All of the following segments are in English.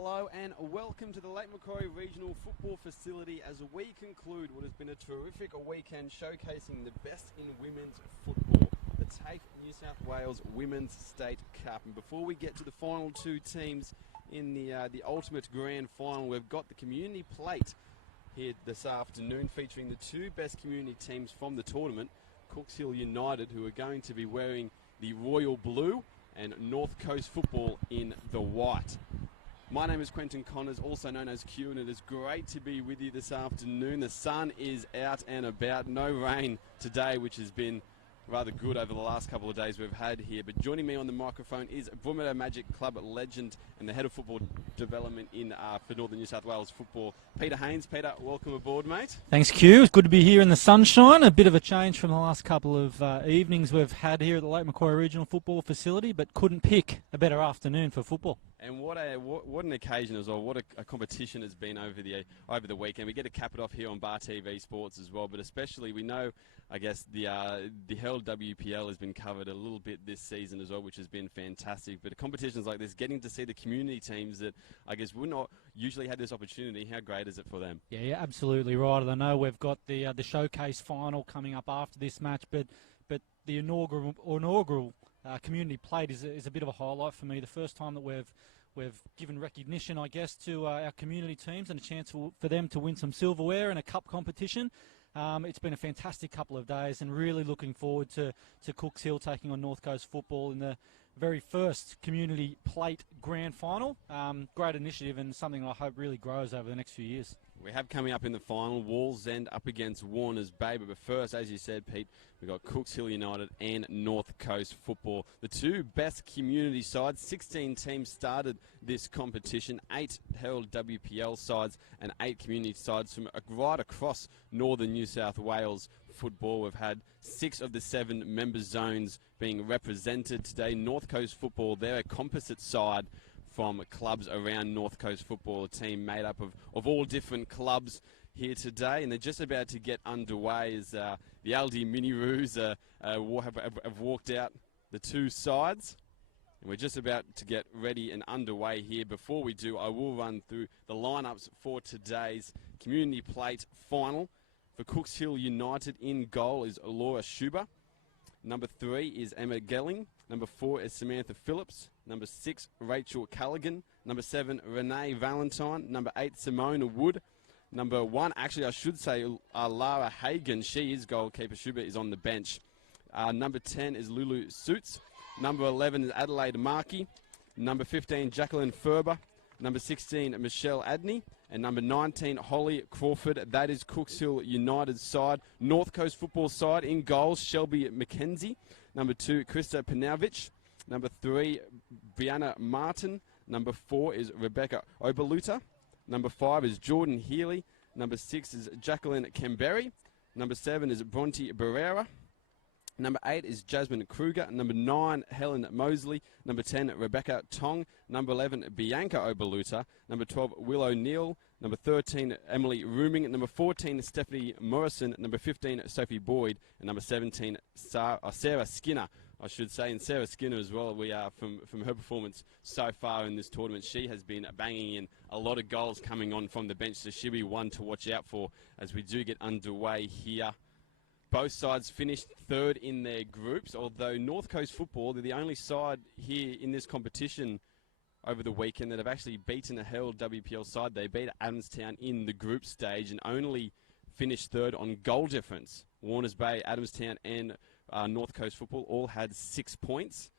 Hello and welcome to the Lake Macquarie Regional Football Facility as we conclude what has been a terrific weekend showcasing the best in women's football, the TAFE New South Wales Women's State Cup. And before we get to the final two teams in the ultimate grand final, we've got the community plate here this afternoon featuring the two best community teams from the tournament, Cooks Hill United, who are going to be wearing the royal blue, and North Coast Football in the white. My name is Quentin Connors, also known as Q, and it is great to be with you this afternoon. The sun is out and about, no rain today, which has been rather good over the last couple of days we've had here. But joining me on the microphone is Broommeadow Magic Club legend and the head of football development for Northern New South Wales football, Peter Haynes. Peter, welcome aboard, mate. Thanks, Q. It's good to be here in the sunshine. A bit of a change from the last couple of evenings we've had here at the Lake Macquarie Regional Football Facility, but couldn't pick a better afternoon for football. And what an occasion as well. What a competition has been over the weekend. We get to cap it off here on Bar TV Sports as well, but especially we know, I guess, the Herald WPL has been covered a little bit this season as well, which has been fantastic. But competitions like this, getting to see the community teams that I guess would not usually have this opportunity, how great is it for them? Yeah, absolutely right. I know we've got the showcase final coming up after this match, but the inaugural community plate is a bit of a highlight for me. The first time that we've given recognition, I guess, to our community teams and a chance for them to win some silverware in a cup competition. It's been a fantastic couple of days and really looking forward to Cooks Hill taking on North Coast Football in the very first community plate grand final. Great initiative and something I hope really grows over the next few years. We have coming up in the final, Wallsend up against Warners Bay. But first, as you said, Pete, we've got Cooks Hill United and North Coast Football. The two best community sides. 16 teams started this competition. 8 Herald WPL sides and 8 community sides from right across northern New South Wales football. We've had 6 of the 7 member zones being represented today. North Coast Football, they're a composite side from clubs around North Coast Football, a team made up of all different clubs here today, and they're just about to get underway as the LD Mini-Roos have walked out the two sides, and we're just about to get ready and underway here. Before we do, I will run through the lineups for today's Community Plate final. For Cooks Hill United, in goal is Laura Schuber. Number 3 is Emma Gelling. Number 4 is Samantha Phillips. Number 6, Rachel Callaghan. Number 7, Renee Valentine. Number 8, Simona Wood. Number 1, actually I should say Lara Hagan. She is goalkeeper. Schuber is on the bench. Number 10 is Lulu Suits. Number 11 is Adelaide Markey. Number 15, Jacqueline Ferber. Number 16, Michelle Adney. And number 19, Holly Crawford. That is Cooks Hill United's side. North Coast Football side, in goals, Shelby McKenzie. Number 2, Krista Panavich. Number 3, Brianna Martin. Number 4 is Rebecca Oberluta. Number 5 is Jordan Healy. Number 6 is Jacqueline Camberry. Number 7 is Bronte Barrera. Number 8 is Jasmine Kruger. Number 9, Helen Mosley. Number 10, Rebecca Tong. Number 11, Bianca Oberluta. Number 12, Willow Neal. Number 13, Emily Rooming. Number 14, Stephanie Morrison. Number 15, Sophie Boyd. And number 17, Sarah Skinner, I should say. And Sarah Skinner as well, we are from her performance so far in this tournament. She has been banging in a lot of goals coming on from the bench, so she'll be one to watch out for as we do get underway here. Both sides finished third in their groups, although North Coast Football, they're the only side here in this competition over the weekend that have actually beaten a Herald WPL side. They beat Adamstown in the group stage and only finished third on goal difference. Warners Bay, Adamstown and North Coast Football all had 6 points.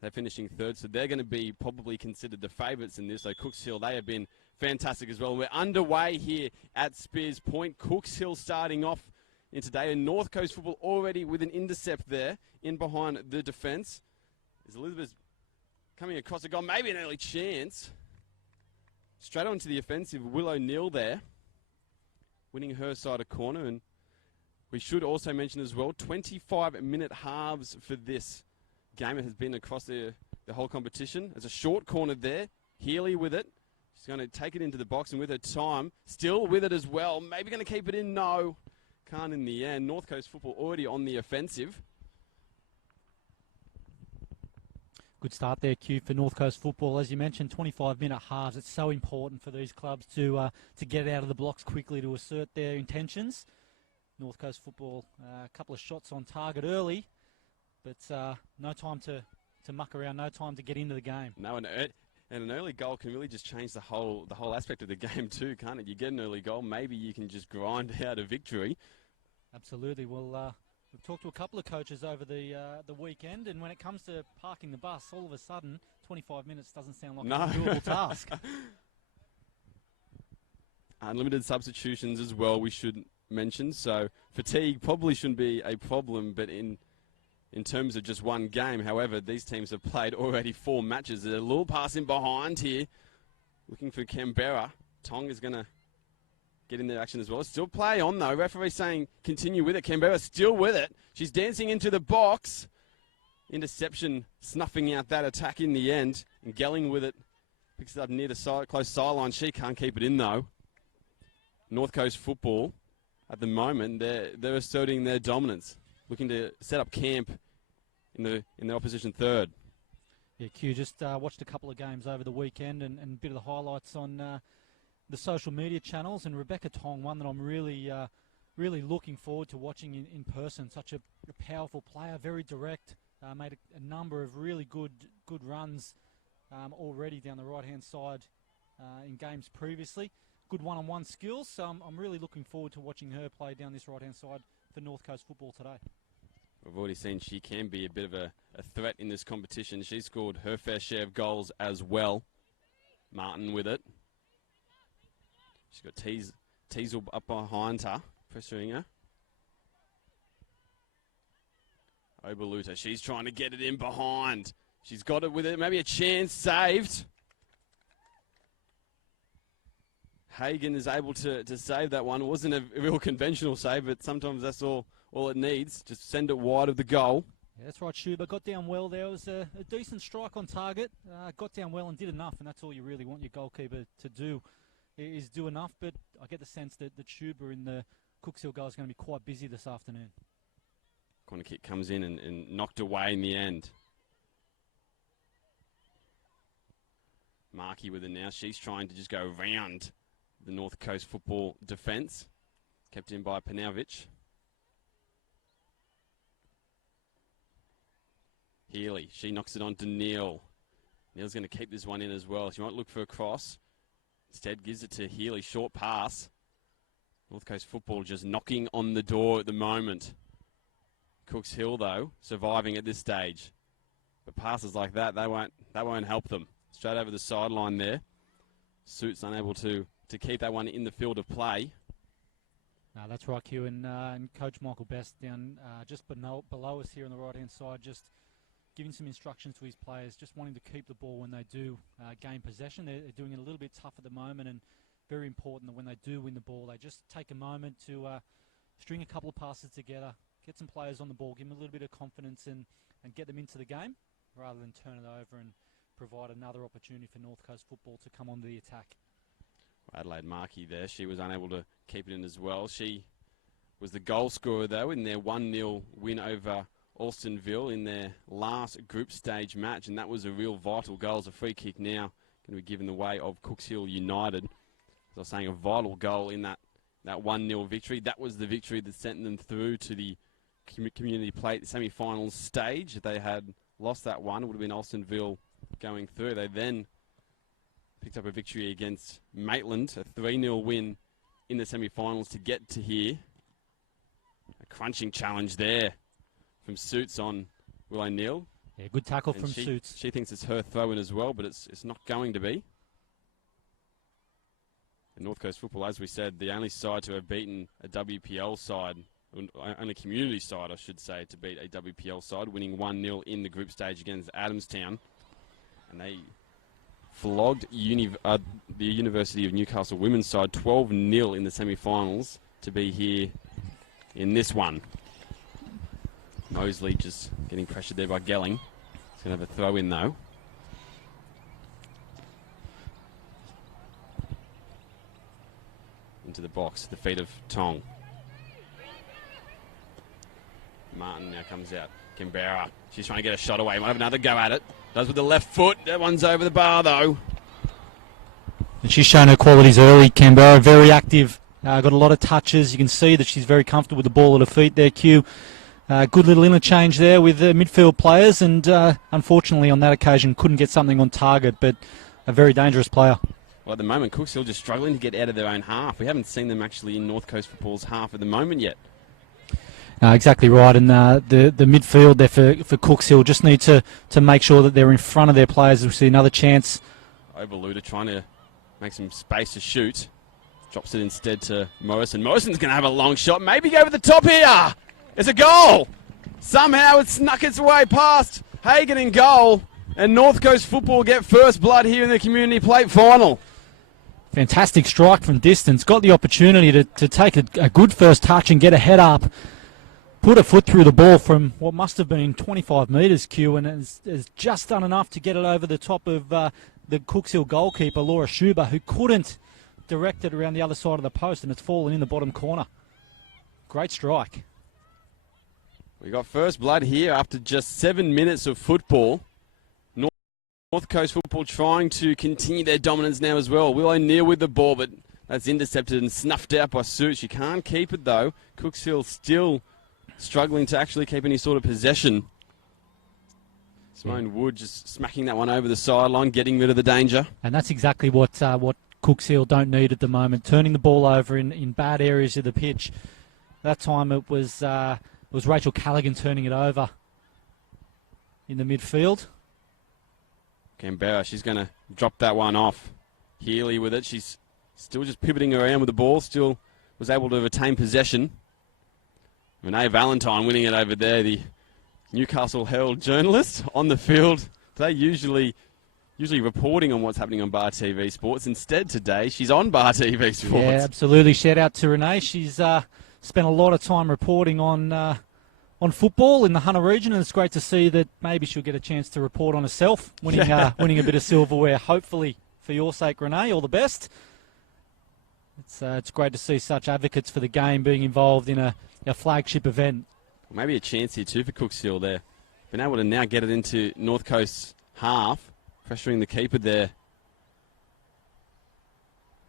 They're finishing third, so they're going to be probably considered the favourites in this. So Cooks Hill, they have been fantastic as well. We're underway here at Spears Point. Cooks Hill starting off in today, and North Coast Football already with an intercept there in behind the defence. Is Elizabeth coming across the goal? Maybe an early chance. Straight onto the offensive, Willow Neal there, winning her side a corner. And we should also mention as well, 25-minute halves for this game. It has been across the whole competition. There's a short corner there. Healy with it. She's going to take it into the box, and with her time, still with it as well. Maybe going to keep it in. No. Can't in the end. North Coast Football already on the offensive. Good start there, Q, for North Coast football. As you mentioned, 25-minute halves. It's so important for these clubs to get out of the blocks quickly to assert their intentions. North Coast football, a couple of shots on target early, but no time to muck around, no time to get into the game. No, and an early goal can really just change the whole aspect of the game too, can't it? You get an early goal, maybe you can just grind out a victory. Absolutely. Well, we've talked to a couple of coaches over the weekend, and when it comes to parking the bus, all of a sudden, 25 minutes doesn't sound like a doable task. Unlimited substitutions as well, we should mention. So fatigue probably shouldn't be a problem, but in terms of just one game, however, these teams have played already 4 matches. There's a little pass in behind here, looking for Canberra. Tong is going to get in their action as well. Still play on, though. Referee saying continue with it. Canberra still with it. She's dancing into the box. Interception snuffing out that attack in the end. And Gelling with it. Picks it up near the close sideline. She can't keep it in, though. North Coast football, at the moment, they're asserting their dominance. Looking to set up camp in the opposition third. Yeah, Q, just watched a couple of games over the weekend and a bit of the highlights on the social media channels. And Rebecca Tong, one that I'm really looking forward to watching in person. Such a powerful player, very direct. Made a number of really good runs already down the right-hand side in games previously. Good one-on-one skills. So I'm really looking forward to watching her play down this right-hand side for North Coast football today. We've already seen she can be a bit of a threat in this competition. She scored her fair share of goals as well. Martin with it. She's got Teasel up behind her, pressuring her. Oberluta, she's trying to get it in behind. She's got it with it, maybe a chance, saved. Hagen is able to save that one. It wasn't a real conventional save, but sometimes that's all it needs. Just send it wide of the goal. Yeah, that's right, Schuber. Got down well there. It was a decent strike on target. Got down well and did enough, and that's all you really want your goalkeeper to do, is do enough. But I get the sense that Schuber in the Cooks Hill goal is going to be quite busy this afternoon. Corner kick comes in and knocked away in the end. Markey with it now. She's trying to just go round the North Coast football defence. Kept in by Panavovic. Healy, she knocks it on to Neil. Neil's going to keep this one in as well. She might look for a cross. Instead gives it to Healy. Short pass. North Coast football just knocking on the door at the moment. Cooks Hill, though, surviving at this stage. But passes like that, that won't help them. Straight over the sideline there. Suits unable to keep that one in the field of play. No, that's right, Q. And Coach Michael Best down just below us here on the right-hand side, just giving some instructions to his players, just wanting to keep the ball when they do gain possession. They're doing it a little bit tough at the moment, and very important that when they do win the ball, they just take a moment to string a couple of passes together, get some players on the ball, give them a little bit of confidence and get them into the game, rather than turn it over and provide another opportunity for North Coast football to come onto the attack. Adelaide Markey there. She was unable to keep it in as well. She was the goal scorer, though, in their 1-0 win over Alstonville in their last group stage match, and that was a real vital goal. It's a free kick now going to be given the way of Cooks Hill United. As I was saying, a vital goal in that 1-0 victory. That was the victory that sent them through to the Community Plate semi-finals stage. If they had lost that one, it would have been Alstonville going through. They then picked up a victory against Maitland, a 3-0 win in the semi-finals to get to here. A crunching challenge there from Suits on Will O'Neill. Yeah, good tackle from Suits. She thinks it's her throw-in as well, but it's not going to be. And North Coast football, as we said, the only side to have beaten a WPL side, only community side, I should say, to beat a WPL side, winning 1-0 in the group stage against Adamstown. And they flogged the University of Newcastle women's side 12-0 in the semi-finals to be here in this one. Mosley just getting pressured there by Gelling. He's going to have a throw in, though. Into the box, the feet of Tong. Martin now comes out. Canberra, she's trying to get a shot away. Might have another go at it. Does with the left foot. That one's over the bar, though. And she's shown her qualities early, Canberra. Very active. Got a lot of touches. You can see that she's very comfortable with the ball at her feet there, Q. Good little interchange there with the midfield players, and unfortunately on that occasion couldn't get something on target, but a very dangerous player. Well, at the moment, Cooks Hill just struggling to get out of their own half. We haven't seen them actually in North Coast football's half at the moment yet. Exactly right, and the midfield there for Cooks Hill just need to make sure that they're in front of their players. We'll see another chance. Overluder trying to make some space to shoot. Drops it instead to Morrison. Morrison's going to have a long shot. Maybe go over the top here. It's a goal. Somehow it snuck its way past Hagan in goal. And North Coast football get first blood here in the Community Plate final. Fantastic strike from distance. Got the opportunity to take a good first touch and get a head up. Put a foot through the ball from what must have been 25 metres, Q, and has just done enough to get it over the top of the Cooks Hill goalkeeper, Laura Schuber, who couldn't direct it around the other side of the post, and it's fallen in the bottom corner. Great strike. We got first blood here after just 7 minutes of football. North Coast football trying to continue their dominance now as well. Will O'Neill with the ball, but that's intercepted and snuffed out by Suits. She can't keep it though. Cooks Hill still struggling to actually keep any sort of possession. Simone Wood just smacking that one over the sideline, getting rid of the danger. And that's exactly what Cooks Hill don't need at the moment. Turning the ball over in bad areas of the pitch. That time it was Rachel Callaghan turning it over in the midfield. Canberra, she's going to drop that one off. Healy with it. She's still just pivoting around with the ball. Still was able to retain possession. Renee Valentine winning it over there, the Newcastle Herald journalist on the field. They usually reporting on what's happening on Bar TV Sports. Instead today, she's on Bar TV Sports. Yeah, absolutely. Shout out to Renee. She's spent a lot of time reporting on football in the Hunter region, and it's great to see that maybe she'll get a chance to report on herself, winning a bit of silverware. Hopefully, for your sake, Renee, all the best. It's great to see such advocates for the game being involved in a flagship event. Maybe a chance here too for Cooks Hill there. Been able to now get it into North Coast's half, pressuring the keeper there.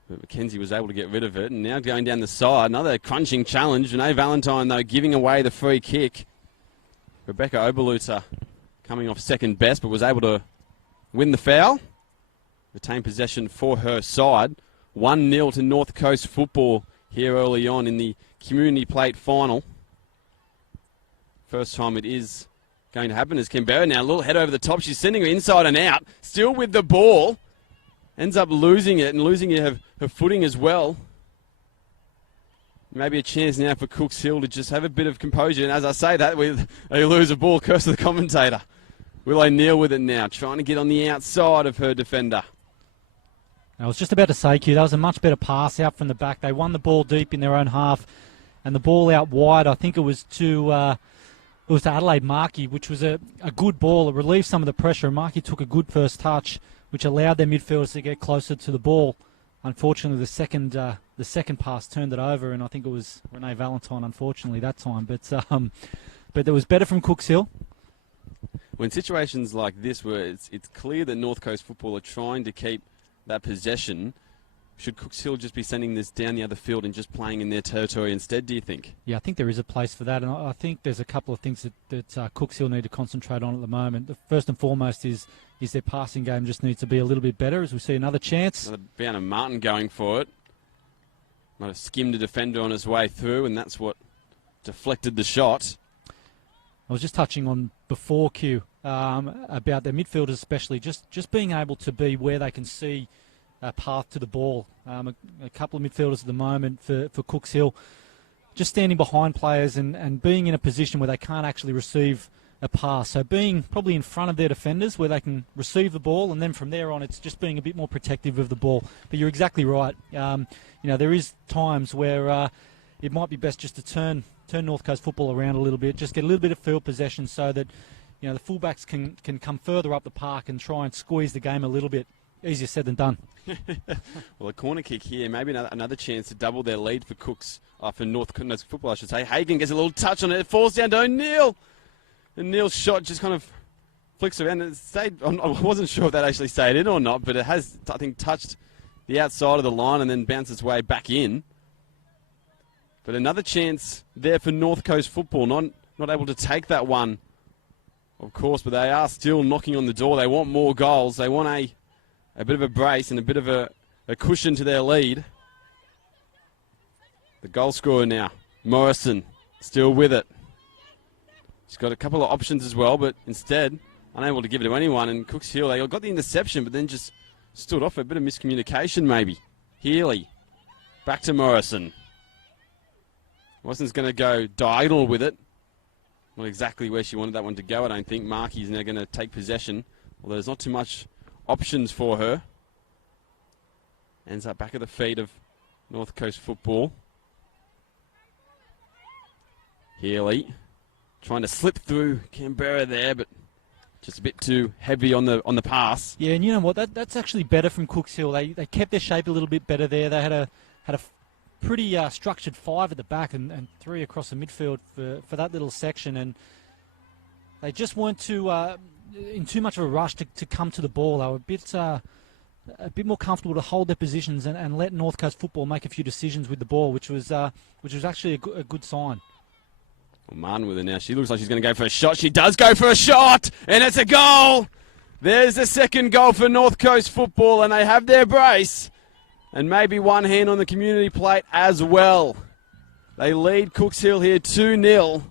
But Mackenzie was able to get rid of it, and now going down the side, another crunching challenge. Renee Valentine, though, giving away the free kick. Rebecca Oberluter coming off second best, but was able to win the foul. Retain possession for her side. 1-0 to North Coast football here early on in the Community Plate final. First time it is going to happen is Canberra now. A little head over the top. She's sending her inside and out. Still with the ball. Ends up losing it and losing her footing as well. Maybe a chance now for Cooks Hill to just have a bit of composure. And as I say that, they lose a ball. Curse of the commentator. Will O'Neill with it now, trying to get on the outside of her defender. I was just about to say, Q, that was a much better pass out from the back. They won the ball deep in their own half, and the ball out wide, I think it was to Adelaide Markey, which was a good ball. It relieved some of the pressure, and Markey took a good first touch, which allowed their midfielders to get closer to the ball. Unfortunately, the second pass turned it over, and I think it was Renee Valentine, unfortunately, that time. But it was better from Cooks Hill. When situations like this, where it's clear that North Coast football are trying to keep that possession, should Cooks Hill just be sending this down the other field and just playing in their territory instead, do you think? Yeah, I think there is a place for that, and I think there's a couple of things that Cooks Hill need to concentrate on at the moment. The first and foremost is their passing game just needs to be a little bit better, as we see another chance. Another Martin going for it. Might have skimmed a defender on his way through, and that's what deflected the shot. I was just touching on before, Q, about their midfielders especially, just being able to be where they can see a path to the ball. A couple of midfielders at the moment for Cooks Hill, just standing behind players and being in a position where they can't actually receive a pass. So being probably in front of their defenders where they can receive the ball, and then from there on it's just being a bit more protective of the ball. But you're exactly right. There is times where it might be best just to turn North Coast football around a little bit, just get a little bit of field possession so that the fullbacks can come further up the park and try and squeeze the game a little bit. easier said than done. Well, a corner kick here, maybe another chance to double their lead for Cooks, for North Coast football, I should say. Hagen gets a little touch on it. It falls down to O'Neill. And Neil's shot just kind of flicks around. It stayed, I wasn't sure if that actually stayed in or not, but it has, I think, touched the outside of the line and then bounced its way back in. But another chance there for North Coast football. Not able to take that one, of course, but they are still knocking on the door. They want more goals. They want a bit of a brace and a bit of a cushion to their lead. The goal scorer now, Morrison, still with it. He's got a couple of options as well, but instead unable to give it to anyone. And Cooks Hill, they got the interception, but then just stood off. A bit of miscommunication maybe. Healy, back to Morrison. Morrison's going to go diagonal with it. Not exactly where she wanted that one to go, I don't think. Markey's now going to take possession, although there's not too much options for her. Ends up back at the feet of North Coast football. Healy trying to slip through Canberra there, but just a bit too heavy on the pass. Yeah, and you know what? That's actually better from Cooks Hill. They kept their shape a little bit better there. They had a pretty structured 5 at the back and 3 across the midfield for that little section, and they just weren't in too much of a rush to come to the ball. They were a bit more comfortable to hold their positions and let North Coast football make a few decisions with the ball, which was actually a good sign. Well, Martin with it now. She looks like she's going to go for a shot. She does go for a shot, and it's a goal. There's the second goal for North Coast football, and they have their brace. And maybe one hand on the community plate as well. They lead Cooks Hill here 2-0.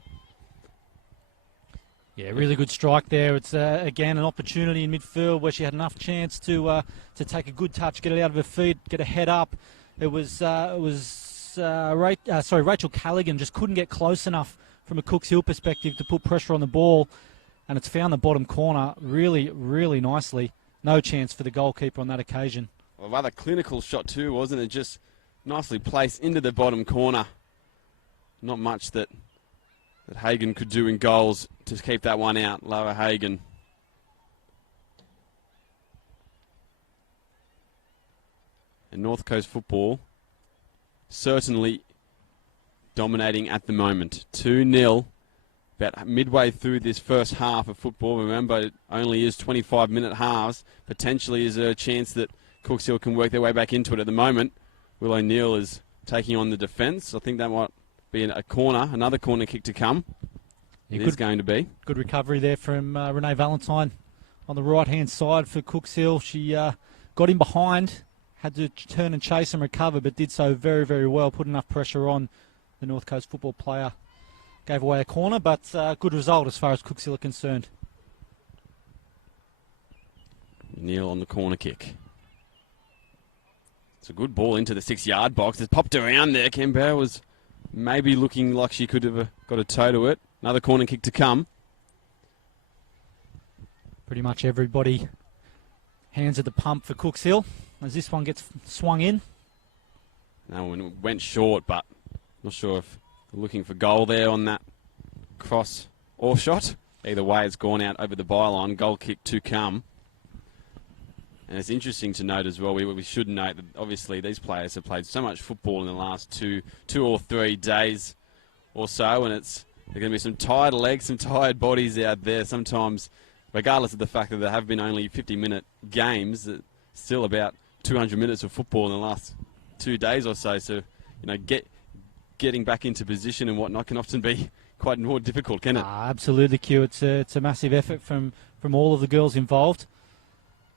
Yeah, really good strike there. It's, again, an opportunity in midfield where she had enough chance to take a good touch, get it out of her feet, get a head up. Rachel Callaghan just couldn't get close enough from a Cooks Hill perspective to put pressure on the ball, and it's found the bottom corner really, really nicely. No chance for the goalkeeper on that occasion. A rather clinical shot too, wasn't it? Just nicely placed into the bottom corner. Not much that Hagen could do in goals to keep that one out. Lower Hagen. And North Coast football certainly dominating at the moment. 2-0. About midway through this first half of football. Remember, it only is 25-minute halves. Potentially is a chance that Cooks Hill can work their way back into it at the moment. Will O'Neill is taking on the defence. I think that might be another corner kick to come. It is going to be. Good recovery there from Renee Valentine on the right-hand side for Cooks Hill. She got in behind, had to turn and chase and recover, but did so very, very well, put enough pressure on the North Coast football player. Gave away a corner, but good result as far as Cooks Hill are concerned. O'Neill on the corner kick. It's a good ball into the 6-yard box. It's popped around there. Canberra was maybe looking like she could have got a toe to it. Another corner kick to come. Pretty much everybody hands at the pump for Cooks Hill as this one gets swung in. No one went short, but not sure if they're looking for goal there on that cross or shot. Either way, it's gone out over the byline. Goal kick to come. And it's interesting to note as well, we should note that obviously these players have played so much football in the last two or 3 days or so, and there are going to be some tired legs, some tired bodies out there sometimes, regardless of the fact that there have been only 50-minute games, still about 200 minutes of football in the last 2 days or so. So, getting back into position and whatnot can often be quite more difficult, can it? Absolutely, Q. It's a massive effort from all of the girls involved.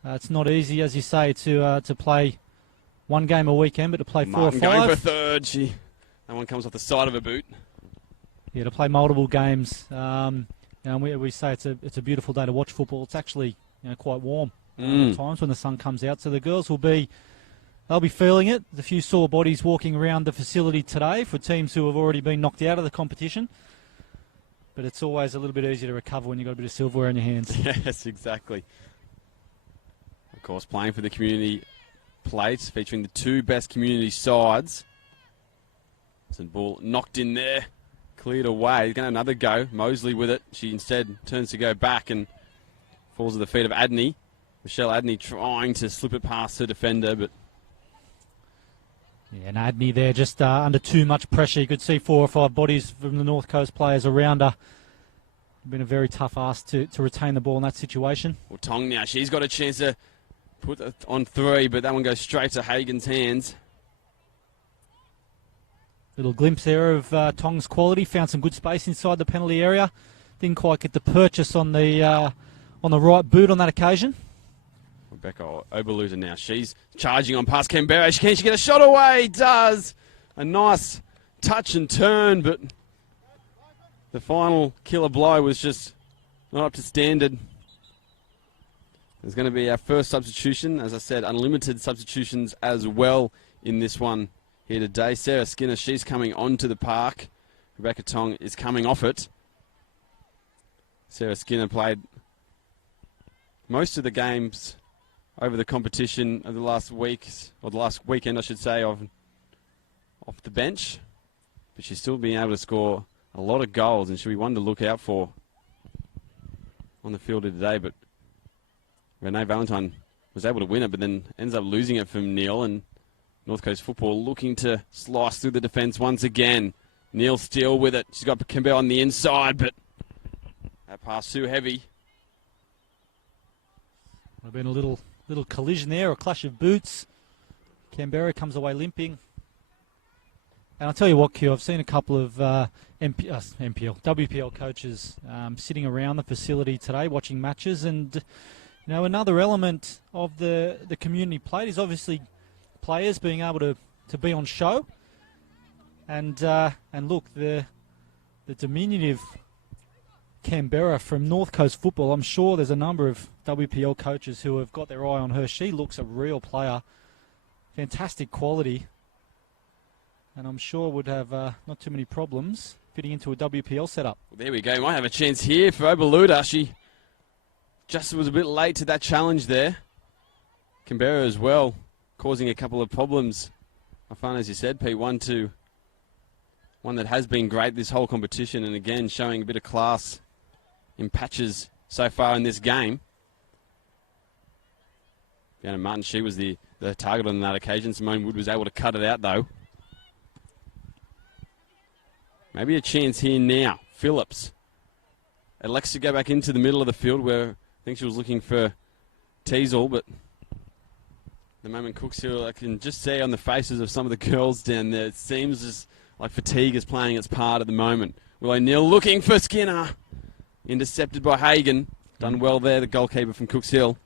It's not easy, as you say, to play one game a weekend, but to play Martin 4 or 5. Going for third. That one comes off the side of a boot. Yeah, to play multiple games. And we say it's a beautiful day to watch football. It's actually quite warm at times when the sun comes out. So the girls they'll be feeling it. There's a few sore bodies walking around the facility today for teams who have already been knocked out of the competition. But it's always a little bit easier to recover when you've got a bit of silverware in your hands. Yes, exactly. Of course, playing for the community plates, featuring the 2 best community sides. Some ball knocked in there, cleared away. He's going to have another go. Mosley with it. She instead turns to go back and falls at the feet of Adney. Michelle Adney trying to slip it past her defender, but yeah, and Adney there just under too much pressure. You could see 4 or 5 bodies from the North Coast players around her. Been a very tough ask to retain the ball in that situation. well, Tong now, she's got a chance to put it on 3, but that one goes straight to Hagen's hands. Little glimpse there of Tong's quality. Found some good space inside the penalty area. Didn't quite get the purchase on the right boot on that occasion. Rebecca Oberluter now. She's charging on past Canberra. Can she get a shot away? Does. A nice touch and turn, but the final killer blow was just not up to standard. There's going to be our first substitution. As I said, unlimited substitutions as well in this one here today. Sarah Skinner, she's coming onto the park. Rebecca Tong is coming off it. Sarah Skinner played most of the games over the competition of the last weeks, or the last weekend, I should say, off the bench. But she's still been able to score a lot of goals, and she'll be one to look out for on the field today. But Renee Valentine was able to win it, but then ends up losing it from Neil, and North Coast football looking to slice through the defence once again. Neil still with it. She's got Canberra on the inside, but that pass too heavy. Would have been a little collision there, a clash of boots. Canberra comes away limping. And I'll tell you what, Q, I've seen a couple of WPL coaches sitting around the facility today watching matches, and another element of the community plate is obviously players being able to be on show. And look, the diminutive Canberra from North Coast football, I'm sure there's a number of WPL coaches who have got their eye on her. She looks a real player, fantastic quality, and I'm sure would have not too many problems fitting into a WPL setup. Well, there we go. Might have a chance here for Oberluter. She just was a bit late to that challenge there. Canberra as well, causing a couple of problems. I find, as you said, Pete, one that has been great this whole competition, and again showing a bit of class in patches so far in this game. Fiona Martin, she was the target on that occasion. Simone Wood was able to cut it out though. Maybe a chance here now. Phillips elects to go back into the middle of the field where I think she was looking for Teasel, but the moment Cooks here, I can just see on the faces of some of the girls down there, it seems just like fatigue is playing its part at the moment. Will O'Neill looking for Skinner. Intercepted by Hagen. Done well there, the goalkeeper from Cooks Hill.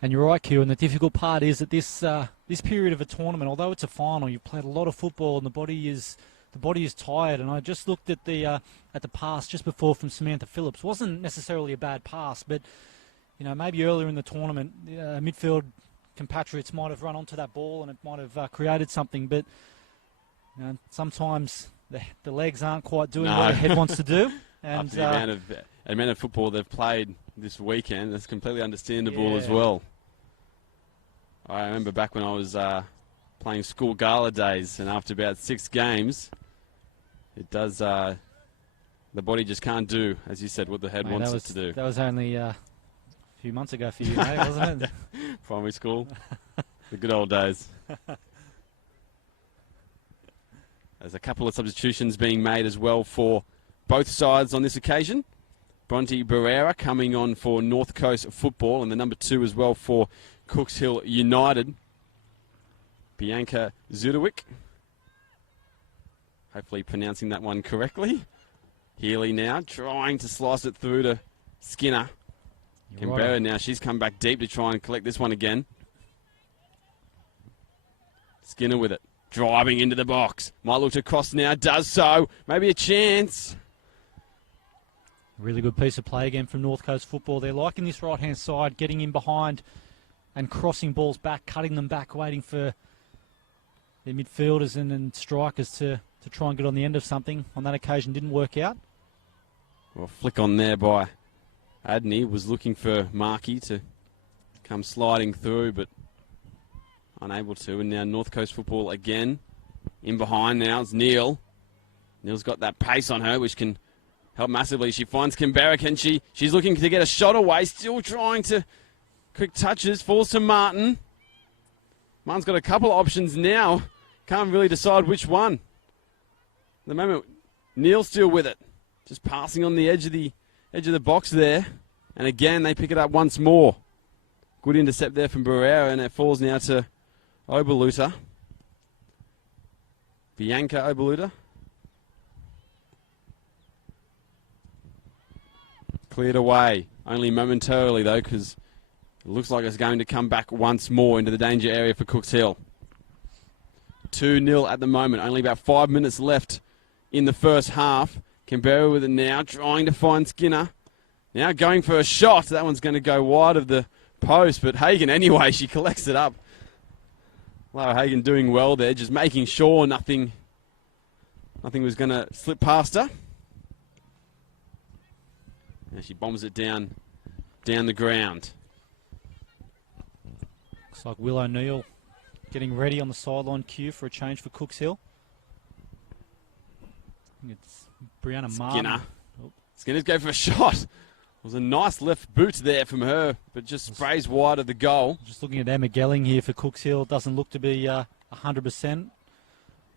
And you're right, Q, and the difficult part is that this period of a tournament, although it's a final, you've played a lot of football and the body is tired. And I just looked at the pass just before from Samantha Phillips. Wasn't necessarily a bad pass, but maybe earlier in the tournament, midfield compatriots might have run onto that ball and it might have created something. But sometimes the legs aren't quite doing what the head wants to do. And after the amount of football they've played this weekend, that's completely understandable as well. I remember back when I was playing school gala days, and after about 6 games, it does. The body just can't do, as you said, what the head wants it to do. That was only a few months ago for you, mate, wasn't it? Primary school, the good old days. There's a couple of substitutions being made as well for both sides on this occasion. Bronte Barrera coming on for North Coast football, and the number 2 as well for Cooks Hill United. Bianca Zudowick. Hopefully pronouncing that one correctly. Healy now trying to slice it through to Skinner. Canberra right. Now she's come back deep to try and collect this one again. Skinner with it. Driving into the box. Might look to cross now. Does so. Maybe a chance. Really good piece of play again from North Coast football. They're liking this right-hand side, getting in behind and crossing balls back, cutting them back, waiting for their midfielders and strikers to try and get on the end of something. On that occasion, didn't work out. Well, flick on there by Adney. Was looking for Markey to come sliding through, but unable to. And now North Coast football again. In behind now is Neil. Neil's got that pace on her, which can help massively. She finds Canberra, can she? She's looking to get a shot away, still trying to Quick touches, falls to Martin. Martin's got a couple of options now. Can't really decide which one. At the moment, Neil's still with it. Just passing on the edge of the box there. And again, they pick it up once more. Good intercept there from Barrera, and it falls now to Oberluta. Bianca Oberluta. Cleared away. Only momentarily, though, because it looks like it's going to come back once more into the danger area for Cooks Hill. 2-0 at the moment. Only about 5 minutes left in the first half. Canberra with it now, trying to find Skinner. Now going for a shot. That one's going to go wide of the post, but Hagan anyway, she collects it up. Lara Hagan doing well there, just making sure nothing was going to slip past her. And she bombs it down the ground. Looks like Will O'Neill getting ready on the sideline queue for a change for Cooks Hill. I think it's Brianna Martin. Skinner. Oh. Skinner's go for a shot. It was a nice left boot there from her, but just sprays wide of the goal. Just looking at Emma Gelling here for Cooks Hill. Doesn't look to be 100%.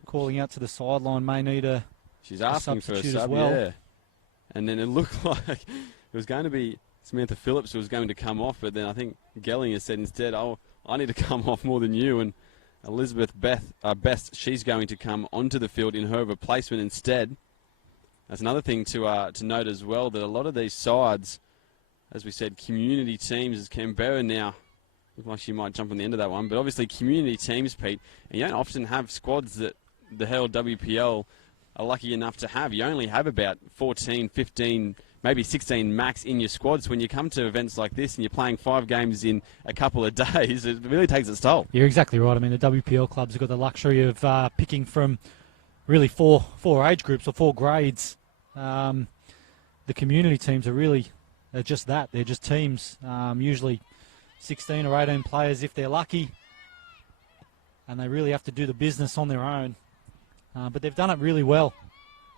Calling out to the sideline. May need a She's asking for a sub, as well. Yeah. And then it looked like it was going to be Samantha Phillips who was going to come off, but then I think Gelling has said instead, oh, I need to come off more than you. And Elizabeth Best, she's going to come onto the field in her replacement instead. That's another thing to note as well, that a lot of these sides, as we said, community teams, as Canberra now, look like she might jump on the end of that one, but obviously community teams, Pete, and you don't often have squads that the LWPL are lucky enough to have. You only have about 14, 15, maybe 16 max in your squads. When you come to events like this and you're playing 5 games in a couple of days, it really takes its toll. You're exactly right. I mean, the WPL clubs have got the luxury of picking from really four age groups or 4 grades. The community teams are just that. They're just teams, usually 16 or 18 players if they're lucky, and they really have to do the business on their own. But they've done it really well.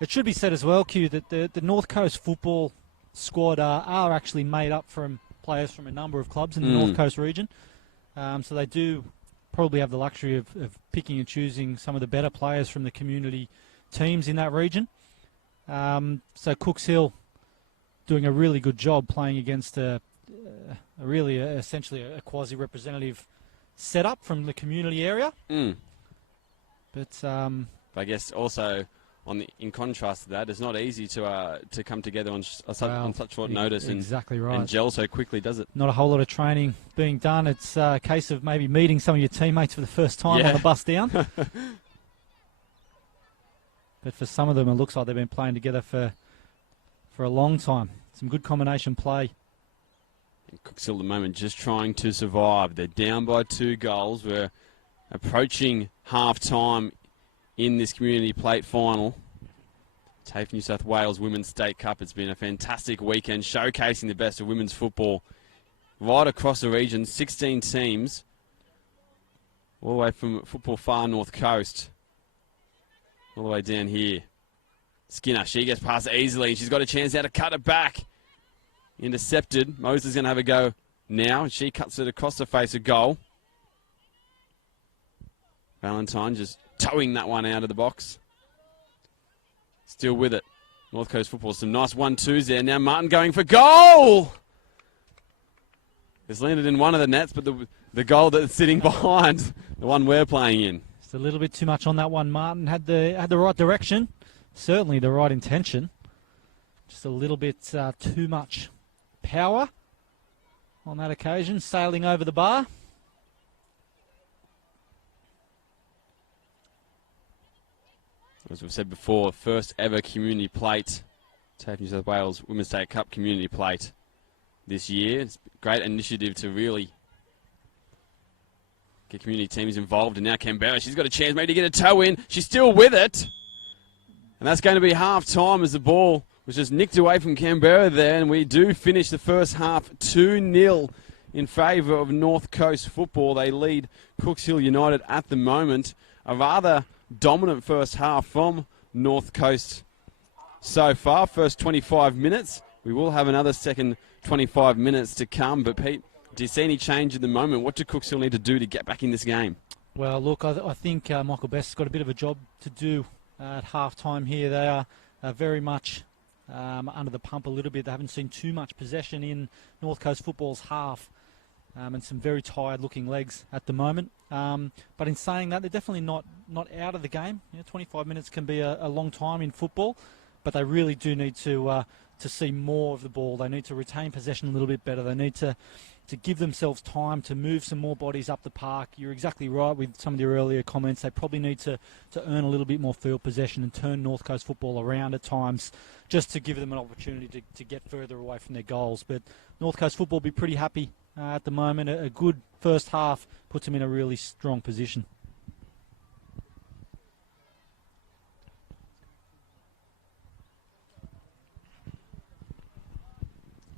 It should be said as well, Q, that the North Coast football squad are actually made up from players from a number of clubs in the North Coast region. So they do probably have the luxury of picking and choosing some of the better players from the community teams in that region. So Cooks Hill doing a really good job playing against essentially a quasi-representative setup from the community area. But I guess also in contrast to that, it's not easy to come together on such short notice exactly right. and gel so quickly, does it? Not a whole lot of training being done. It's a case of maybe meeting some of your teammates for the first time on the bus down. But for some of them, it looks like they've been playing together for a long time. Some good combination play. And Cooks Hill at the moment just trying to survive. They're down by 2 goals. We're approaching half-time in this Community Plate final. TAFE New South Wales Women's State Cup. It's been a fantastic weekend showcasing the best of women's football right across the region. 16 teams all the way from football far north coast all the way down here. Skinner, she gets past easily, and she's got a chance now to cut it back. Intercepted. Moses going to have a go now. She cuts it across the face of goal. Valentine just towing that one out of the box. Still with it. North Coast football, some nice 1-2s there. Now Martin going for goal! It's landed in one of the nets, but the goal that's sitting behind, the one we're playing in. Just a little bit too much on that one. Martin had the right direction. Certainly the right intention. Just a little bit too much power on that occasion, sailing over the bar. As we've said before, first ever community plate, TAFE New South Wales Women's State Cup community plate this year. It's a great initiative to really get community teams involved. And now Canberra, she's got a chance maybe to get a toe in. She's still with it. And that's going to be half-time as the ball was just nicked away from Canberra there. And we do finish the first half 2-0 in favour of North Coast football. They lead Cooks Hill United at the moment. A rather dominant first half from North Coast so far. First 25 minutes. We will have another second 25 minutes to come. But Pete, Do you see any change in the moment? What do Cooks Hill need to do to get back in this game? Well, look, I think Michael Best's got a bit of a job to do at half-time here. They are very much under the pump a little bit. They haven't seen too much possession in North Coast football's half, and some very tired-looking legs at the moment. But in saying that, they're definitely not out of the game. 25 minutes can be a long time in football, but they really do need to see more of the ball. They need to retain possession a little bit better. They need to give themselves time to move some more bodies up the park. You're exactly right with some of your earlier comments. They probably need to earn a little bit more field possession and turn North Coast football around at times just to give them an opportunity to get further away from their goals. But North Coast football will be pretty happy at the moment. A good first half puts them in a really strong position.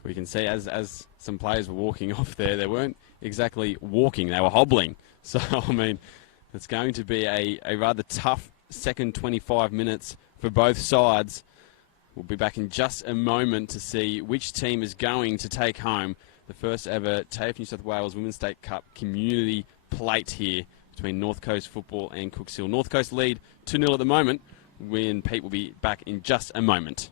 We can see as some players were walking off there, they weren't exactly walking, they were hobbling. So, I mean, it's going to be a rather tough second 25 minutes for both sides. We'll be back in just a moment to see which team is going to take home the first ever TAFE New South Wales Women's State Cup community plate here between North Coast Football and Cooks Hill. North Coast lead 2-0 at the moment, when Pete will be back in just a moment.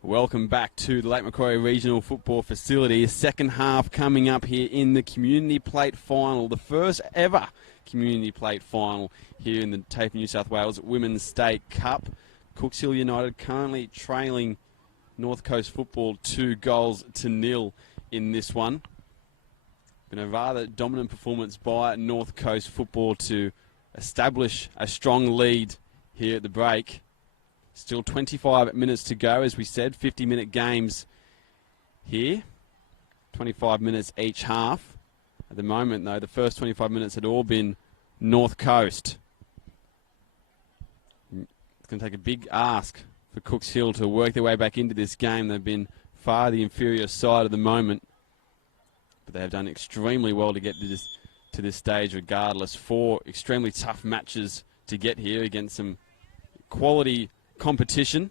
Welcome back to the Lake Macquarie Regional Football Facility. Second half coming up here in the Community Plate Final, the first ever Community Plate Final here in the TAFE New South Wales Women's State Cup. Cooks Hill United currently trailing North Coast Football 2-0 in this one. Been a rather dominant performance by North Coast Football to establish a strong lead here at the break. Still 25 minutes to go, as we said, 50-minute games here. 25 minutes each half. At the moment, though, the first 25 minutes had all been North Coast. It's going to take a big ask for Cooks Hill to work their way back into this game. They've been far the inferior side at the moment, but they have done extremely well to get to this stage regardless. 4 extremely tough matches to get here against some quality competition